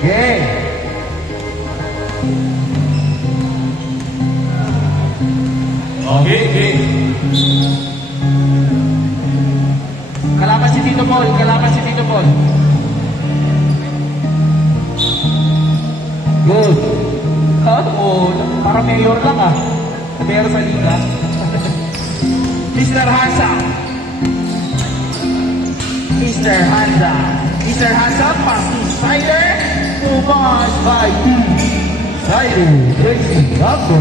Game. Okay, game. Kalaban si Tito Paul. Kalaban si Tito Paul. Good. Oh, parang mayor lang ah. Mayor sa liga. Mr. Hansa. Mr. Hansa. Mr. Hansa, pass to Sider. 2 points by 2. Sider, jersey number.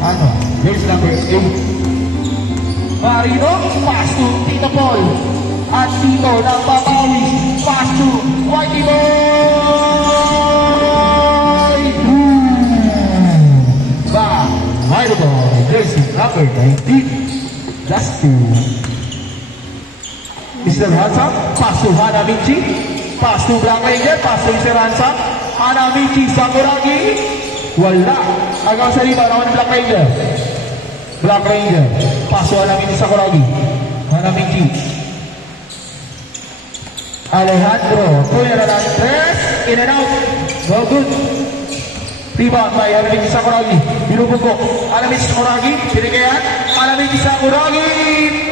Ano? Jersey number 8. Marino, pass to Tito Paul. At Tito ng Babawi. Pass to Whitey Boy. Back. Whitey Boy. Jersey number 19. Just 2. Mr. Hansa, pass to Hanamichi. Pass to Black Ranger. Pass to Mr. Hansa. Hanamichi, Sakuragi. Wala. Hanggang sa liba naman ng Black Ranger. Black Ranger. Pass to Hanamichi, Sakuragi. Hanamichi. Alejandro. Tuya na lang. Press. In and out. No good. Rebound by Hanamichi, Sakuragi. Binubog ko. Hanamichi, Sakuragi. Pinigayan. Hanamichi, Sakuragi.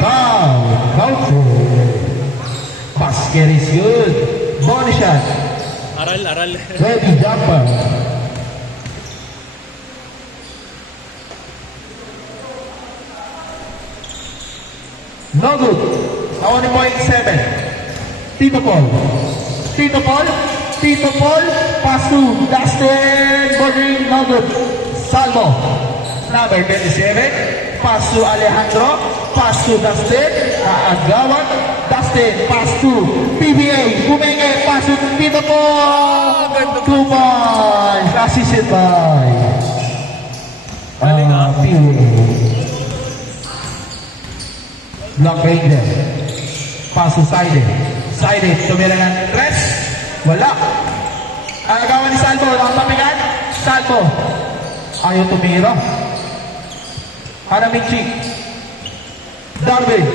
Foul. Counter. Basket is good. Bonus shot. Aral. Ready jumper. No good. 1.7. Tito Paul. Tito Paul. Tito Paul. Pass to Dustin. Bordering. No good. Salvo. Number 27. Pass to Alejandro. Pass to Dustin. Agawan. Dustin. Pass to PBA. Bumenge. Pass to Tito Paul. 2 points. Assisted by PBA. Black Ranger. Pass to Side. Side. Tumira ng press. Wala. Agawan ni Salvo. Ang papigan. Salvo. Ayaw tumira. Hanamichi. Darwin.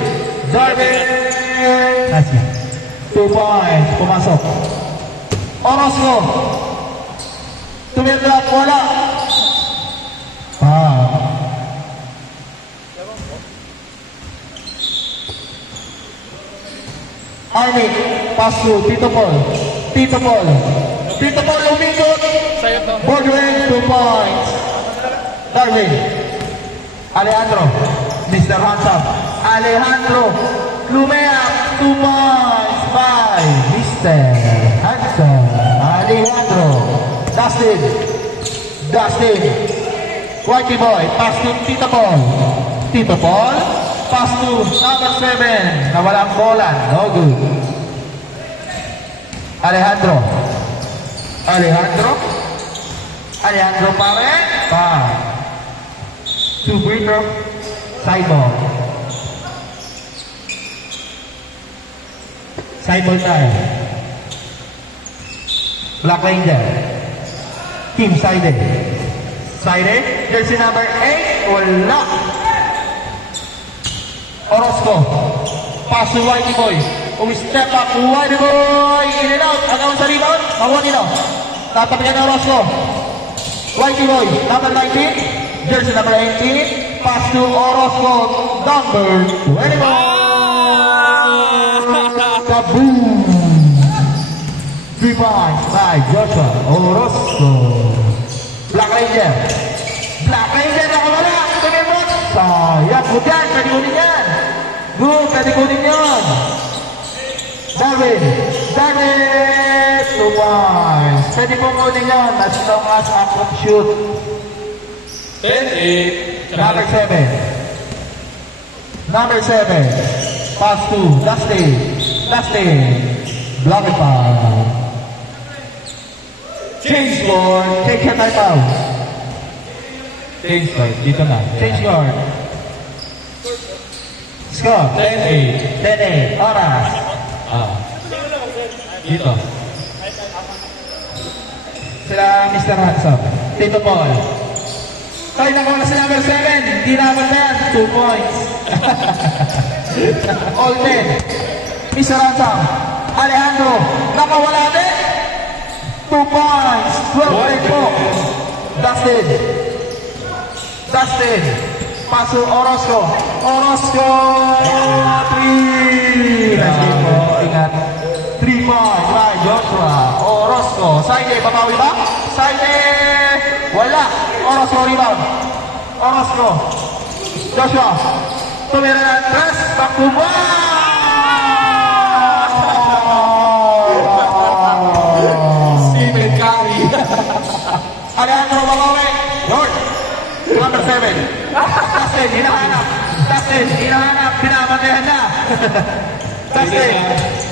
Nasi. 2 points. Pumasok. Orozco. Tumira. Wala. Army, pass to Tito Paul. Tito Paul. Tito Paul umikot. Bordering 2 points. Darwin. Alejandro. Mr. Hansa. Alejandro. Lumea 2 points by Mr. Hansa. Alejandro. Dustin. Whitey Boy. Pass to Tito Paul. Tito Paul. Pass to number 7. Nawalang bola. No good. Alejandro pa rin. Two-breaker. Sideball. Sideball tayo. Black Ranger. Team Side. Jersey number 8. Wala. Orozco. Pass to Whitey Boy. Step up. Whitey Boy. In and out. Hanggang sa rebound. Makuha nila. Tatapigan ng Orozco. Whitey Boy. Number 19. Jersey number 18. Pass to Orozco. Number 21. Kaboom. 3 points by Joshua Orozco. Black Ranger. Nakawala. Tumimot. Sayang. Good yan. Pwede kunin yan. Good. Pwede kunin yan. Darwin. 2 points. Pwede po kunin yan. As long as up shoot. 10-8. Number 7. Pass to Dustin. Block it foul. Change score. Take your time out. Change guard. Dito na. Change score. Score. 10-8. 10-8. Oras. Dito. Sila Mr. Hanson. Tito Paul. Tayo nakuha si number 7. Hindi naman na yan. 2 points. All 10. Mr. Hanson. Alejandro. Nakawala din. 2 12 po. Dustin. Dustin. Paso Orozco. Orozco. 3. Nice game po. Ingat. 3 points by Joshua. Orozco. Saide, babawi ba? Saide. Wala. Orozco rebound. Orozco. Joshua. Tumira ng 3. Back to Stephen Curry. Alejandro babawi. Lord. Number 7. Dustin, hinahanap. Dustin, hinahanap. Pinabantayan na. Dustin.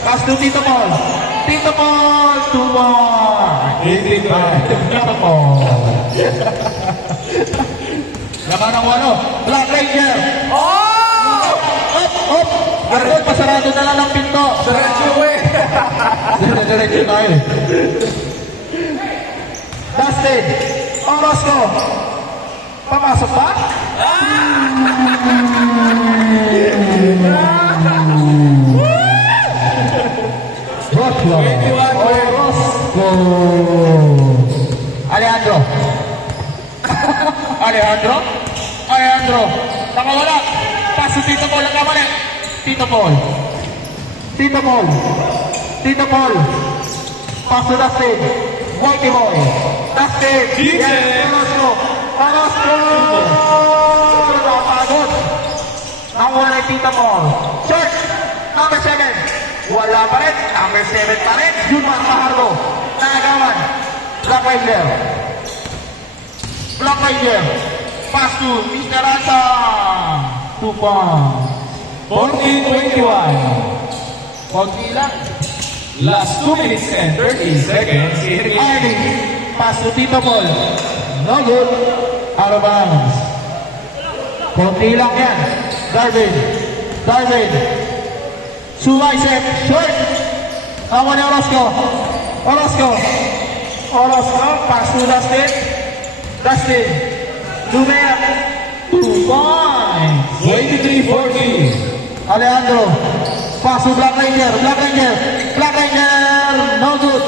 Pass to Tito Paul. Tito Paul. 2 more. Tito Paul. Laman ng 1. Black Ranger. Oh! Up, up. Arnold, pasarado na lang ang pinto. Diretso eh. Diretso tayo. Dustin. Orozco. Pamasok ba? Joshua. Orozco. Alejandro. Alejandro. Alejandro. Nakawala. Paso Tito Paul. Nagkamali. Tito Paul. Tito Paul. Tito Paul. Paso Dustin. Whitey boy. Dustin. Yes. Orozco. Orozco. Napagod. Nawala yung Tito Paul. Short. Number 7. Wala pa rin. Number 7 pa rin. Junmar Fajardo. Nagawan. Black Ranger. Black Ranger. Pass to Esperanza. 2 points. 14-21. Konti lang. Last 2 minutes and 30 seconds. Arnie. Pass to Tito Paul. No good. Out of bounds. Konti lang yan. Darwin. Darwin. Sumaisip. Short. Naman ni Orozco. Orozco. Orozco. Pass to Dustin. Dustin. Lumea. 2 points. 23-40. Alejandro. Pass to Black Ranger. Black Ranger. Black Ranger. No good.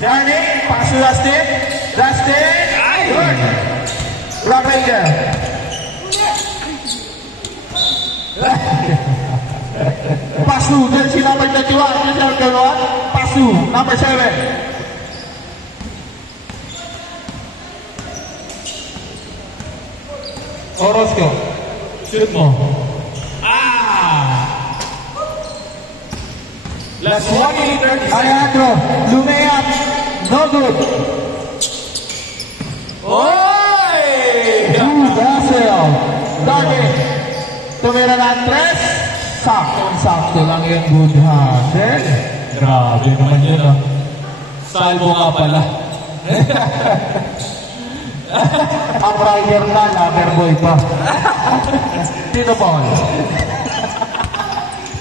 Darnie. Pass to Dustin. Dustin. Good. Black Ranger. Pass to jersey number 21. Pass to number 7. Orozco. Shoot mo. Last 1 minute 30 seconds. Alejandro. Lumea. No good. Oy! Russell. Darwin. Tumira ng 3. Saktong-sakto lang yung good hustle. Grabe naman yun ah. Salvo nga pala. Ang rider na, lover boy pa. Tito Paul.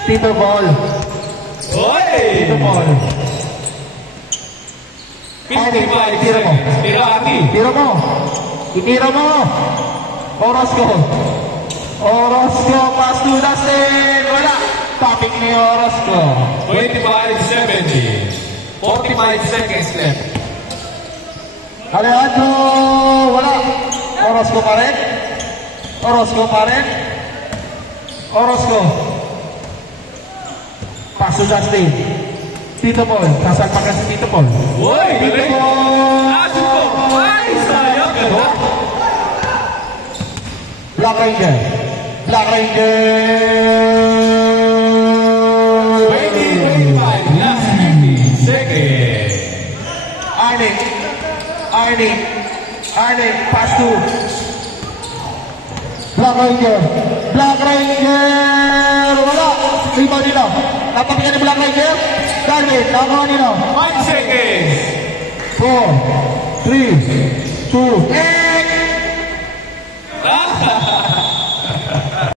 Tito Paul. Oy! Tito Paul. 55 seconds. Tira Aki. Tiro mo. Itiro mo. Orozco. Orozco, pass to Dustin. Wala. Topic ni Orozco. 25-70. 45 seconds left. Alejandro. Wala. Orozco pa rin. Orozco pa rin. Orozco. Pass to Dustin. Tito Paul. Sasalpakan si Tito Paul. Uy! Tito Galing! Paul. Shoot mo! Ay! Sayang! Ganda! Black Ranger. Black Ranger. 20-25. Last 50 seconds. Arnie. Arnie. Arnie. Pass to Black Ranger. Black Ranger. Wala. Rebound nila. Napakinggan ni Black Ranger. Darwin. Nakakuha nila. 5 seconds. 4, 3, 2,